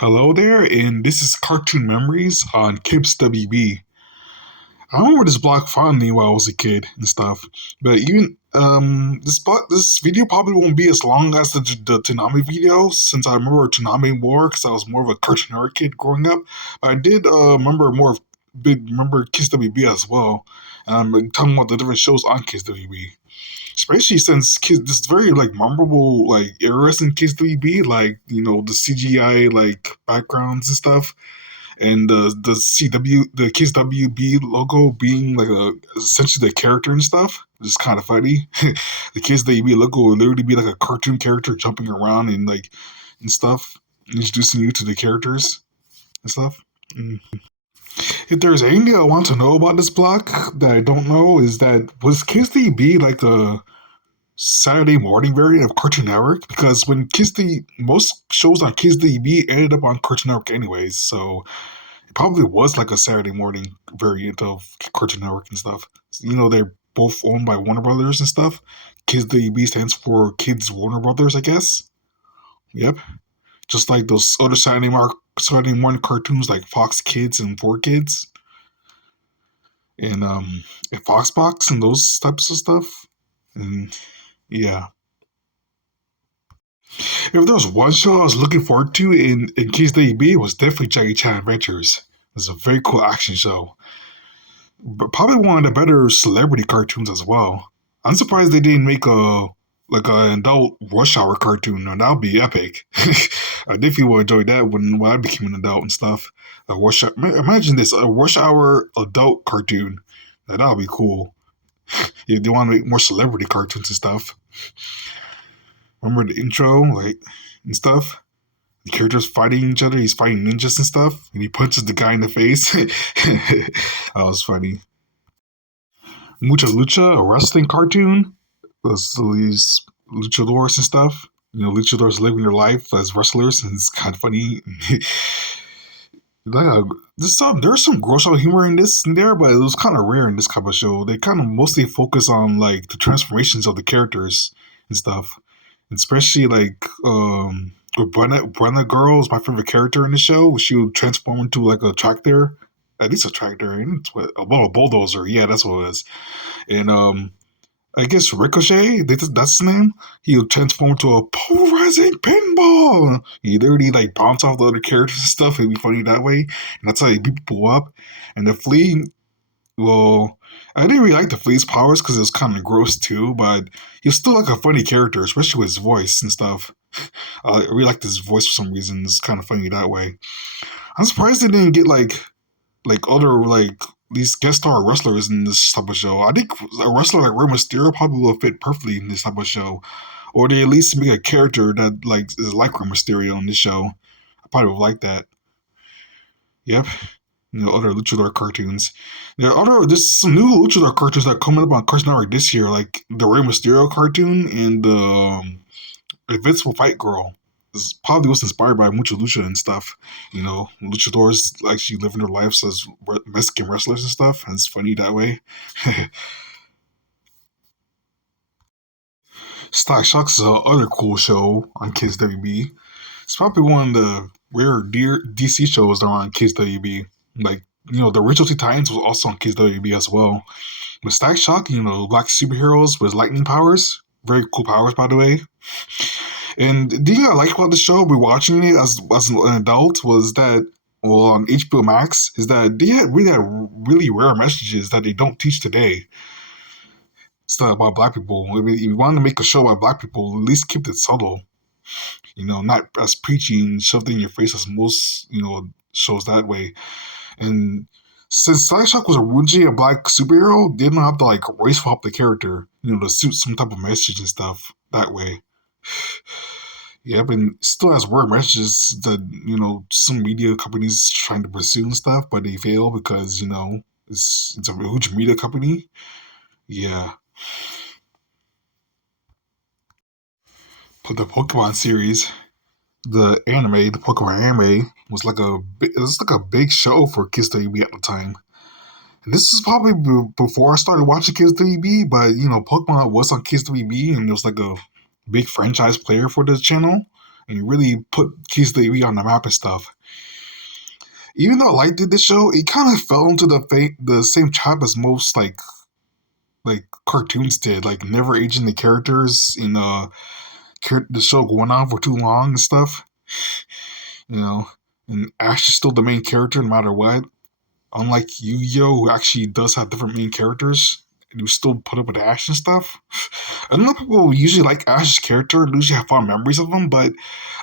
Hello there, and this is Cartoon Memories on Kips WB. I remember this blog fondly while I was a kid and stuff, but even this video probably won't be as long as the Toonami video since I remember Toonami more because I was more of a Cartoon Network kid growing up. I did remember more of remember Kids WB as well, and I'm talking about the different shows on Kids WB. Especially since kids, this very like memorable like eras in Kids WB, like the CGI like backgrounds and stuff, and the CW the Kids WB logo being like a essentially the character and stuff. It's kind of funny. The Kids WB logo would literally be like a cartoon character jumping around and stuff, introducing you to the characters and stuff. Mm. If there's anything I want to know about this block that I don't know is that was Kids WB like a Saturday morning variant of Cartoon Network because when most shows on Kids TV ended up on Cartoon Network anyways, so it probably was like a Saturday morning variant of Cartoon Network and stuff. They're both owned by Warner Brothers and stuff. Kids TV stands for Kids Warner Brothers, I guess. Yep, just like those other Saturday morning cartoons like Fox Kids and 4Kids and Fox Box and those types of stuff. And yeah. If there was one show I was looking forward to in Kids WB, it was definitely Jackie Chan Adventures. It was a very cool action show. But probably one of the better celebrity cartoons as well. I'm surprised they didn't make an adult Rush Hour cartoon. Now that would be epic. I definitely would enjoy that when I became an adult and stuff. Imagine this, a Rush Hour adult cartoon. Now that would be cool. If they want to make more celebrity cartoons and stuff. Remember the intro, like, and stuff? The characters fighting each other. He's fighting ninjas and stuff, and he punches the guy in the face. That was funny. Mucha Lucha, a wrestling cartoon. These luchadors and stuff. Luchadors living their life as wrestlers, and it's kind of funny. There's some gross out humor in this and there, but it was kind of rare in this type of show. They kind of mostly focus on like the transformations of the characters and stuff, especially like Brenna Girl is my favorite character in the show. She would transform into like a tractor, at least a tractor, and it's what a bulldozer. Yeah, that's what it is. And I guess Ricochet, that's his name. He would transform into a polarizing pinball. He literally like bounce off the other characters and stuff. It'd be funny that way, and that's how he beat people up. And the Flea, well, I didn't really like the Flea's powers because it was kind of gross too, but he was still like a funny character, especially with his voice and stuff. I really liked his voice for some reason. It's kind of funny that way. I'm surprised they didn't get like other like these guest star wrestlers in this type of show. I think a wrestler like Rey Mysterio probably will fit perfectly in this type of show, or they at least make a character that like is like Rey Mysterio in this show. I probably would like that. Yep. Other luchador cartoons. There's some new luchador cartoons that are coming up on Cartoon Network this year, like the Rey Mysterio cartoon and the Invincible Fight Girl. This probably was inspired by Mucha Lucha and stuff. Luchadors actually living their lives as Mexican wrestlers and stuff, and it's funny that way. Stock Shocks is another cool show on Kids WB. It's probably one of the rare DC shows that are on Kids WB. Like, the Original Teen Titans was also on Kids WB as well. With Stack Shock, black superheroes with lightning powers. Very cool powers, by the way. And the thing I like about the show, rewatching it as an adult, was that, well, on HBO Max, is that they had really rare messages that they don't teach today. Stuff about black people. I mean, if you want to make a show about black people, at least keep it subtle. Not as preachy and shoved in your face as most, shows that way. And since Psyshock was originally a black superhero, they didn't have to like race swap the character, to suit some type of message and stuff that way. Yeah, but it still has weird messages that, some media companies trying to pursue and stuff, but they fail because, it's a huge media company. Yeah. But the Pokemon series, the Pokemon anime, was like a big show for Kids WB at the time. And this is probably before I started watching Kids WB, but Pokemon was on Kids WB and it was like a big franchise player for the channel. and really put Kids WB on the map and stuff. Even though I liked this show, it kind of fell into the same trap as most like cartoons did, like never aging the characters in the show going on for too long and stuff. You know, and Ash is still the main character no matter what. Unlike Yu-Gi-Oh, who actually does have different main characters, and you still put up with Ash and stuff. I don't know if people usually like Ash's character, usually have fond memories of him, but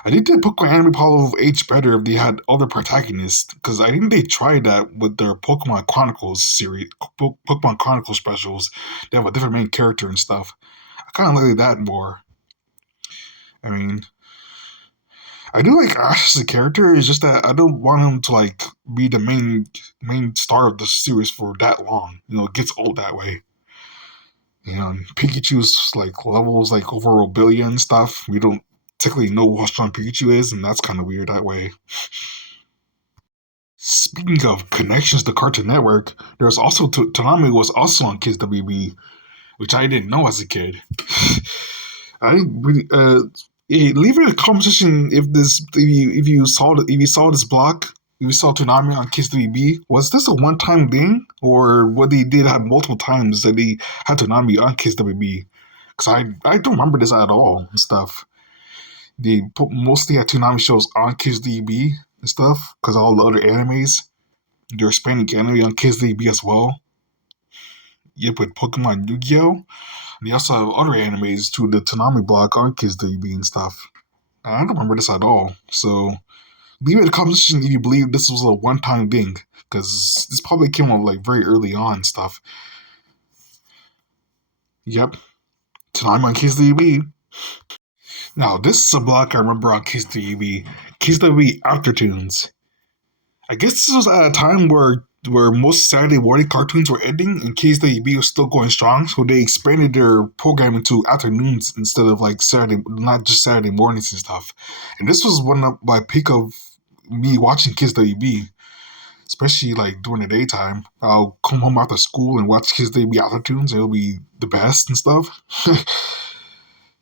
I think the Pokemon anime probably would have aged better if they had other protagonists, because I think they tried that with their Pokemon Chronicles series, Pokemon Chronicles specials. They have a different main character and stuff. I kind of like that more. I mean, I do like Ash as a character. It's just that I don't want him to like be the main star of the series for that long. It gets old that way. Pikachu's like levels like over a billion and stuff. We don't technically know how strong Pikachu is, and that's kind of weird that way. Speaking of connections to Cartoon Network, there's also Toonami was also on Kids WB, which I didn't know as a kid. I didn't really. Leave it in the conversation if you saw this block, if you saw Toonami on Kids WB. Was this a one time thing, or what they did have multiple times that they had Toonami on Kids WB? Because I don't remember this at all and stuff. They put mostly had Toonami shows on Kids WB and stuff because all the other animes they're expanding anime on Kids WB as well. Yep, with Pokemon Yu-Gi-Oh! They also have other animes to the Toonami block on Kids WB and stuff. I don't remember this at all. So leave it in the conversation if you believe this was a one-time thing, because this probably came out like very early on and stuff. Yep, Toonami on Kids WB. Now this is a block I remember on Kids WB. Kids WB Aftertunes. I guess this was at a time where most Saturday morning cartoons were ending and KSWB was still going strong, so they expanded their programming to afternoons instead of like Saturday, not just Saturday mornings and stuff. And this was one of my peak of me watching KSWB, especially like during the daytime. I'll come home after school and watch KSWB Aftertunes. It'll be the best and stuff.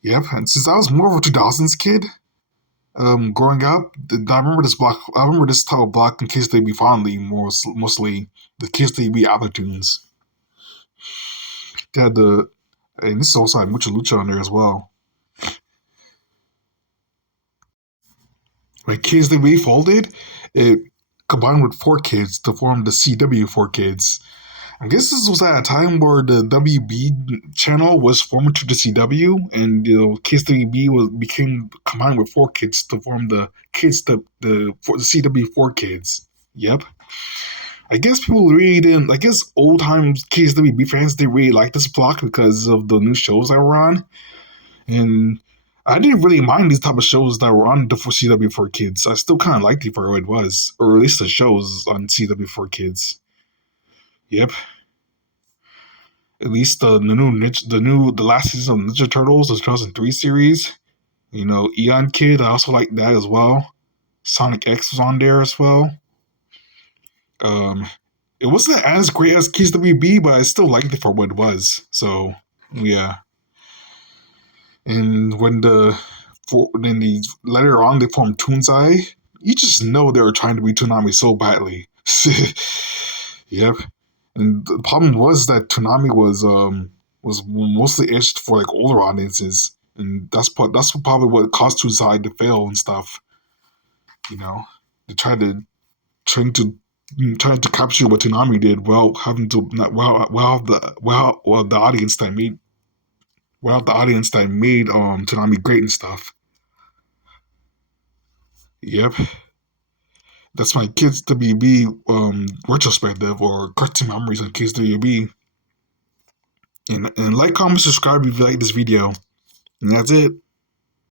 Yep, and since I was more of a 2000s kid, growing up, I remember this block. I remember this type of block in Kids WB fondly, mostly the Kids WB Aftertunes. They had and this also had Mucha Lucha on there as well. When Kids WB folded, it combined with 4Kids to form the CW 4Kids. I guess this was at a time where the WB channel was formed to the CW, and Kids WB became combined with 4Kids to form the CW 4Kids. Yep. I guess people really didn't. I guess old time Kids WB fans didn't really like this block because of the new shows that were on, and I didn't really mind these type of shows that were on the CW 4Kids. I still kind of liked it for what it was, or at least the shows on CW 4Kids. Yep. At least the last season of Ninja Turtles, the 2003 series. Eon Kid, I also like that as well. Sonic X was on there as well. It wasn't as great as Kids WB, but I still liked it for what it was. So yeah. And then later on they formed Toonsai, you just know they were trying to be Toonami so badly. Yep. And the problem was that Toonami was mostly itched for like older audiences, and that's probably what caused Toonsai to fail and stuff. They trying to capture what Toonami did while having to while the audience that made Toonami great and stuff. Yep. That's my Kids WB retrospective or cartoon memories on Kids WB. And like, comment, subscribe if you like this video. And that's it.